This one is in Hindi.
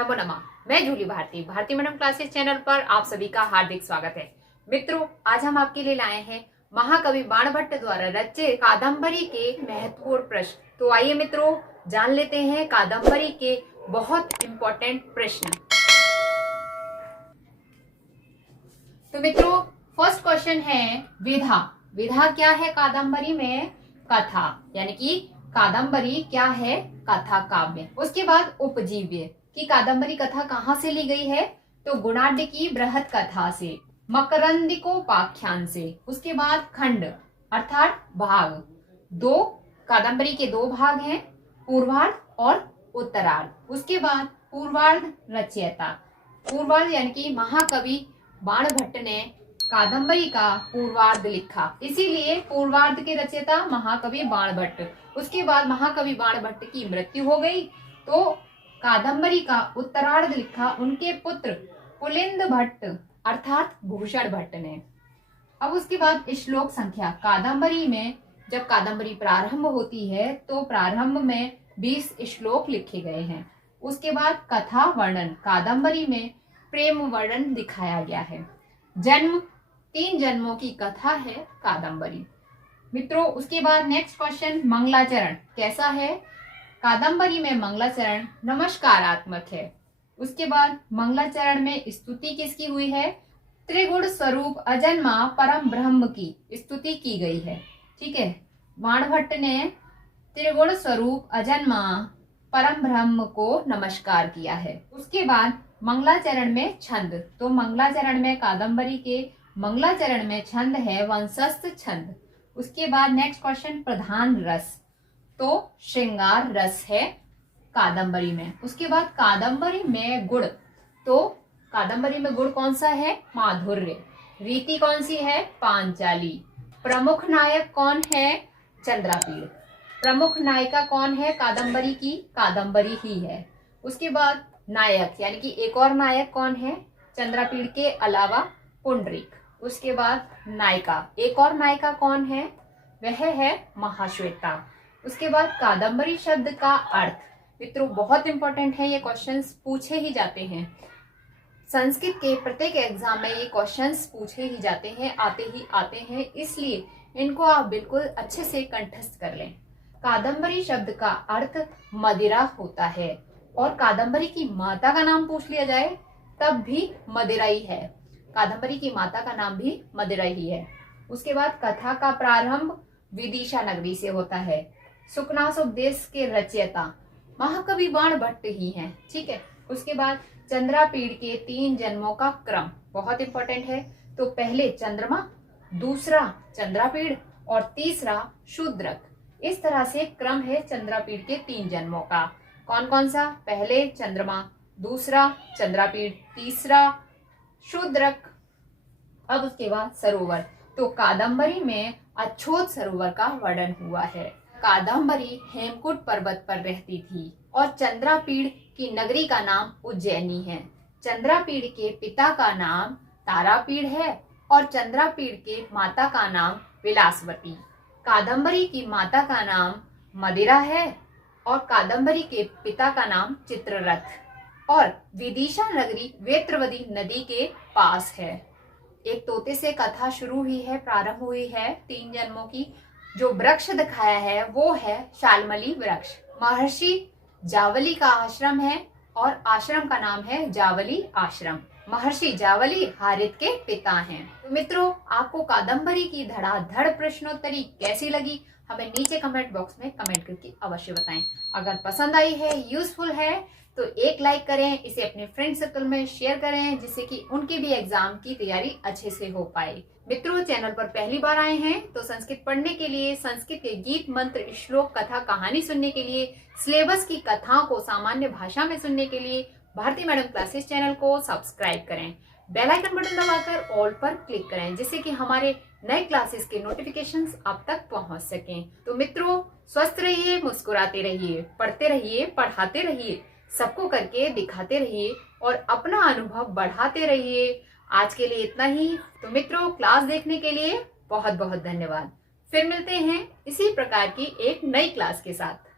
नमो नमः। मैं Julie Bharti, Bharti madam classes channel पर आप सभी का हार्दिक स्वागत है। मित्रों, आज हम आपके लिए लाए हैं महाकवि बाणभट्ट द्वारा रचित कादंबरी के महत्वपूर्ण प्रश्न। तो आइए मित्रों, जान लेते हैं कादंबरी के बहुत इंपॉर्टेंट प्रश्न। तो मित्रों, फर्स्ट क्वेश्चन है विधा। विधा क्या है कादंबरी में? कथा, यानी कि कादंबरी क्या है? कथा काव्य। उसके बाद उपजीव्य कि कादंबरी कथा कहाँ से ली गई है? तो गुणाढ्य की बृहत कथा से, मकरंदिकोपाख्यान से। उसके बाद खंड अर्थात भाग। दो कादंबरी के दो भाग हैं, पूर्वार्ध और उत्तरार्ध। उसके बाद पूर्वार्ध रचयिता। पूर्वार्ध यानी कि महाकवि बाणभट्ट ने कादंबरी का पूर्वार्ध लिखा, इसीलिए पूर्वार्ध के रचयिता महाकवि बाणभट्ट। उसके बाद महाकवि बाणभट्ट की मृत्यु हो गई तो कादंबरी का उत्तरार्ध लिखा उनके पुत्र पुलिंद भट्ट अर्थात भूषण भट्ट ने। अब उसके बाद श्लोक संख्या। कादंबरी में जब कादंबरी प्रारंभ होती है तो प्रारंभ में 20 श्लोक लिखे गए हैं। उसके बाद कथा वर्णन, कादंबरी में प्रेम वर्णन दिखाया गया है। जन्म, 3 जन्मों की कथा है कादंबरी। मित्रों, उसके बाद नेक्स्ट क्वेश्चन मंगलाचरण कैसा है? कादंबरी में मंगलाचरण नमस्कारात्मक है। उसके बाद मंगलाचरण में स्तुति किसकी हुई है? त्रिगुण स्वरूप अजन्मा परम ब्रह्म की स्तुति की गई है। ठीक है, बाणभट्ट ने त्रिगुण स्वरूप अजन्मा परम ब्रह्म को नमस्कार किया है। उसके बाद मंगलाचरण में छंद, तो मंगलाचरण में कादंबरी के मंगलाचरण में छंद है वंशस्थ छंद। उसके बाद नेक्स्ट क्वेश्चन प्रधान रस, तो श्रृंगार रस है कादंबरी में। उसके बाद कादंबरी में गुण, तो कादंबरी में गुण कौन सा है? माधुर्य। रीति कौन सी है? पांचाली। प्रमुख नायक कौन है? चंद्रापीड़। प्रमुख नायिका कौन है कादंबरी की? कादंबरी ही है। उसके बाद नायक यानी कि एक और नायक कौन है चंद्रापीड़ के अलावा? पुंडरीक। उसके बाद नायिका, एक और नायिका कौन है? वह है महाश्वेता। उसके बाद कादंबरी शब्द का अर्थ। मित्रों, बहुत इंपॉर्टेंट है, ये क्वेश्चंस पूछे ही जाते हैं। संस्कृत के प्रत्येक एग्जाम में ये क्वेश्चंस पूछे ही जाते हैं, आते हैं, इसलिए इनको आप बिल्कुल अच्छे से कंठस्थ कर लें। कादंबरी शब्द का अर्थ मदिरा होता है और कादंबरी की माता का नाम पूछ लिया जाए तब भी मदिरा ही है। कादंबरी की माता का नाम भी मदिरा ही है। उसके बाद कथा का प्रारंभ विदिशा नगरी से होता है। सुकनासोपदेश के रचयिता महाकवि बाणभट्ट ही हैं। ठीक है, उसके बाद चंद्रापीड़ के 3 जन्मों का क्रम बहुत इंपॉर्टेंट है। तो पहले चंद्रमा, दूसरा चंद्रापीड़ और तीसरा शूद्रक। इस तरह से क्रम है चंद्रापीड़ के 3 जन्मों का। कौन कौन सा? पहले चंद्रमा, दूसरा चंद्रापीड़, तीसरा शूद्रक। अब उसके बाद सरोवर, तो कादंबरी में अछोत सरोवर का वर्णन हुआ है। कादंबरी हेमकूट पर्वत पर रहती थी और चंद्रापीड़ की नगरी का नाम उज्जैनी है। चंद्रापीड़ के पिता का नाम तारापीड़ है और चंद्रापीड़ के माता का नाम विलासवती। कादंबरी की माता का नाम मदिरा है और कादंबरी के पिता का नाम चित्ररथ और विदिशा नगरी वेत्रवती नदी के पास है। एक तोते से कथा शुरू हुई है, प्रारंभ हुई है 3 जन्मों की। जो वृक्ष दिखाया है वो है शालमली वृक्ष। महर्षि जावली का आश्रम है और आश्रम का नाम है जावली आश्रम। महर्षि जावली हारित के पिता हैं। तो मित्रों, आपको कादंबरी की धड़ाधड़ प्रश्नोत्तरी कैसी लगी? हमें नीचे कमेंट बॉक्स में कमेंट करके अवश्य बताएं। अगर पसंद आई है, यूजफुल है तो एक लाइक करें, इसे अपने फ्रेंड सर्कल में शेयर करें जिससे कि उनकी भी एग्जाम की तैयारी अच्छे से हो पाए। मित्रों, चैनल पर पहली बार आए हैं तो संस्कृत पढ़ने के लिए, संस्कृत के गीत, मंत्र, श्लोक, कथा, कहानी सुनने के लिए, सिलेबस की कथाओं को सामान्य भाषा में सुनने के लिए भारती मैडम क्लासेस चैनल को सब्सक्राइब करें। बेल आइकन बटन दबाकर ऑल पर क्लिक करें जिससे कि हमारे नए क्लासेस के नोटिफिकेशंस आप तक पहुंच सकें। तो मित्रों, स्वस्थ रहिए, मुस्कुराते रहिए, पढ़ते रहिए, पढ़ाते रहिए, सबको करके दिखाते रहिए और अपना अनुभव बढ़ाते रहिए। आज के लिए इतना ही। तो मित्रों, क्लास देखने के लिए बहुत बहुत धन्यवाद। फिर मिलते हैं इसी प्रकार की एक नई क्लास के साथ।